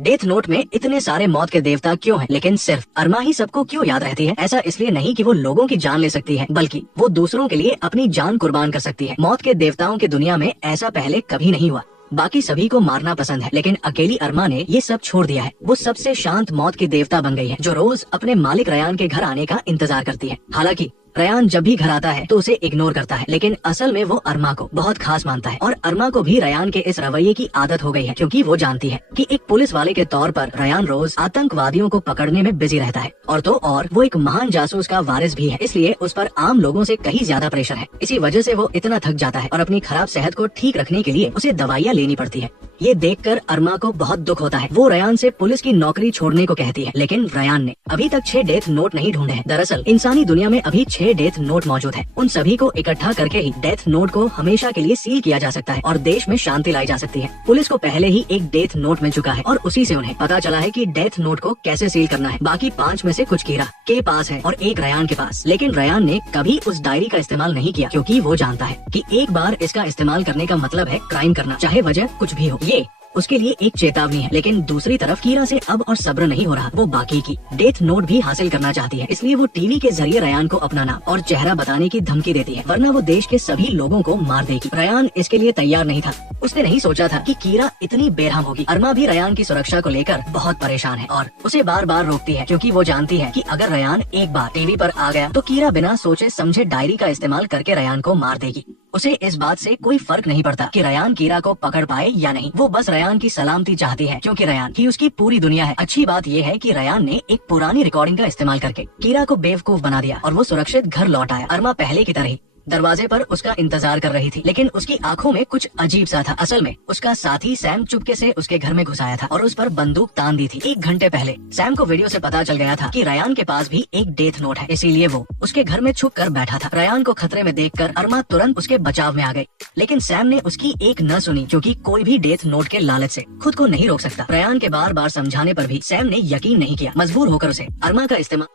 Death note में इतने सारे मौत के देवता क्यों हैं? लेकिन सिर्फ अरमा ही सबको क्यों याद रहती है? ऐसा इसलिए नहीं कि वो लोगों की जान ले सकती है, बल्कि वो दूसरों के लिए अपनी जान कुर्बान कर सकती है। मौत के देवताओं की दुनिया में ऐसा पहले कभी नहीं हुआ। बाकी सभी को मारना पसंद है, लेकिन अकेली अरमा ने ये सब छोड़ दिया है। वो सबसे शांत मौत की देवता बन गई है, जो रोज अपने मालिक रयान के घर आने का इंतजार करती है। हालांकि रयान जब भी घर आता है तो उसे इग्नोर करता है, लेकिन असल में वो अरमा को बहुत खास मानता है। और अरमा को भी रयान के इस रवैये की आदत हो गई है, क्योंकि वो जानती है कि एक पुलिस वाले के तौर पर रयान रोज आतंकवादियों को पकड़ने में बिजी रहता है। और वो एक महान जासूस का वारिस भी है, इसलिए उस पर आम लोगों से कहीं ज्यादा प्रेशर है। इसी वजह से वो इतना थक जाता है और अपनी खराब सेहत को ठीक रखने के लिए उसे दवाइयाँ लेनी पड़ती है। ये देखकर अरमा को बहुत दुख होता है। वो रयान से पुलिस की नौकरी छोड़ने को कहती है, लेकिन रयान ने अभी तक 6 डेथ नोट नहीं ढूंढे हैं। दरअसल इंसानी दुनिया में अभी 6 डेथ नोट मौजूद है। उन सभी को इकट्ठा करके ही डेथ नोट को हमेशा के लिए सील किया जा सकता है और देश में शांति लाई जा सकती है। पुलिस को पहले ही एक डेथ नोट मिल चुका है और उसी से उन्हें पता चला है कि डेथ नोट को कैसे सील करना है। बाकी 5 में से कुछ कीरा के पास है और एक रयान के पास, लेकिन रयान ने कभी उस डायरी का इस्तेमाल नहीं किया, क्योंकि वो जानता है कि एक बार इसका इस्तेमाल करने का मतलब है क्राइम करना, चाहे वजह कुछ भी हो। ये उसके लिए एक चेतावनी है। लेकिन दूसरी तरफ कीरा से अब और सब्र नहीं हो रहा। वो बाकी की डेथ नोट भी हासिल करना चाहती है, इसलिए वो टीवी के जरिए रयान को अपना नाम और चेहरा बताने की धमकी देती है, वरना वो देश के सभी लोगों को मार देगी। रयान इसके लिए तैयार नहीं था। उसने नहीं सोचा था कि कीरा इतनी बेरहम होगी। अरमा भी रयान की सुरक्षा को लेकर बहुत परेशान है और उसे बार बार रोकती है, क्योंकि वो जानती है कि अगर रयान एक बार टीवी पर आ गया तो कीरा बिना सोचे समझे डायरी का इस्तेमाल करके रयान को मार देगी। उसे इस बात से कोई फर्क नहीं पड़ता कि रयान कीरा को पकड़ पाए या नहीं। वो बस रयान की सलामती चाहती है, क्योंकि रयान ही उसकी पूरी दुनिया है। अच्छी बात यह है कि रयान ने एक पुरानी रिकॉर्डिंग का इस्तेमाल करके कीरा को बेवकूफ बना दिया और वो सुरक्षित घर लौट आया। अरमा पहले की तरह ही दरवाजे पर उसका इंतजार कर रही थी, लेकिन उसकी आंखों में कुछ अजीब सा था। असल में उसका साथी सैम चुपके से उसके घर में घुस आया था और उस पर बंदूक तान दी थी। 1 घंटे पहले सैम को वीडियो से पता चल गया था कि रयान के पास भी एक डेथ नोट है, इसीलिए वो उसके घर में छुप कर बैठा था। रयान को खतरे में देखकर अरमा तुरंत उसके बचाव में आ गई, लेकिन सैम ने उसकी एक न सुनी, क्योंकि कोई भी डेथ नोट के लालच से खुद को नहीं रोक सकता। रयान के बार बार समझाने पर भी सैम ने यकीन नहीं किया। मजबूर होकर उसे अरमा का इस्तेमाल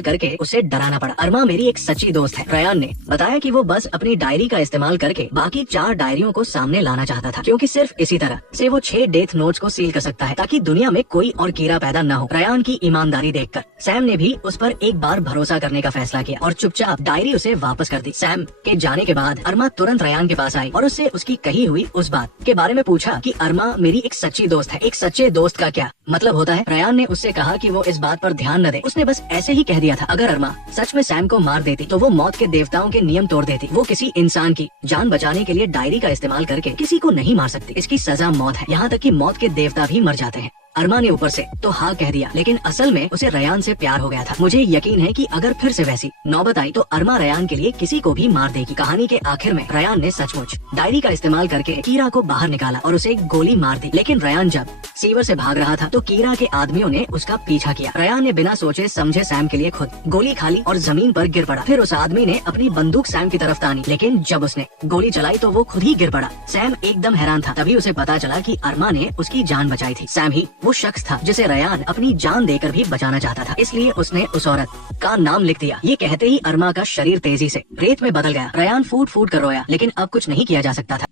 करके उसे डराना पड़ा। अरमा मेरी एक सच्ची दोस्त है। रयान ने बताया कि वो बस अपनी डायरी का इस्तेमाल करके बाकी 4 डायरियों को सामने लाना चाहता था, क्योंकि सिर्फ इसी तरह से वो 6 डेथ नोट्स को सील कर सकता है, ताकि दुनिया में कोई और कीरा पैदा न हो। रयान की ईमानदारी देखकर सैम ने भी उस पर एक बार भरोसा करने का फैसला किया और चुपचाप डायरी उसे वापस कर दी। सैम के जाने के बाद अरमा तुरंत रयान के पास आई और उससे उसकी कही हुई उस बात के बारे में पूछा कि अरमा मेरी एक सच्ची दोस्त है। एक सच्चे दोस्त का क्या मतलब होता है? रयान ने उससे कहा कि वो इस बात पर ध्यान न दे। उसने बस ऐसे ही कह दिया था। अगर अरमा सच में सैम को मार देती तो वो मौत के देवताओं के नियम तोड़ देती। वो किसी इंसान की जान बचाने के लिए डायरी का इस्तेमाल करके किसी को नहीं मार सकती। इसकी सजा मौत है। यहाँ तक कि मौत के देवता भी मर जाते हैं। अरमा ने ऊपर से तो हाँ कह दिया, लेकिन असल में उसे रयान से प्यार हो गया था। मुझे यकीन है कि अगर फिर से वैसी नौबत आई तो अरमा रयान के लिए किसी को भी मार देगी। कहानी के आखिर में रयान ने सचमुच डायरी का इस्तेमाल करके कीरा को बाहर निकाला और उसे गोली मार दी। लेकिन रयान जब सीवर से भाग रहा था तो कीरा के आदमियों ने उसका पीछा किया। रयान ने बिना सोचे समझे सैम के लिए खुद गोली खा ली और जमीन पर गिर पड़ा। फिर उस आदमी ने अपनी बंदूक सैम की तरफ तानी, लेकिन जब उसने गोली चलाई तो वो खुद ही गिर पड़ा। सैम एकदम हैरान था। तभी उसे पता चला कि अरमा ने उसकी जान बचाई थी। सैम ही वो शख्स था जिसे रयान अपनी जान देकर भी बचाना चाहता था, इसलिए उसने उस औरत का नाम लिख दिया। ये कहते ही अरमा का शरीर तेजी से रेत में बदल गया। रयान फूट फूट कर रोया, लेकिन अब कुछ नहीं किया जा सकता था।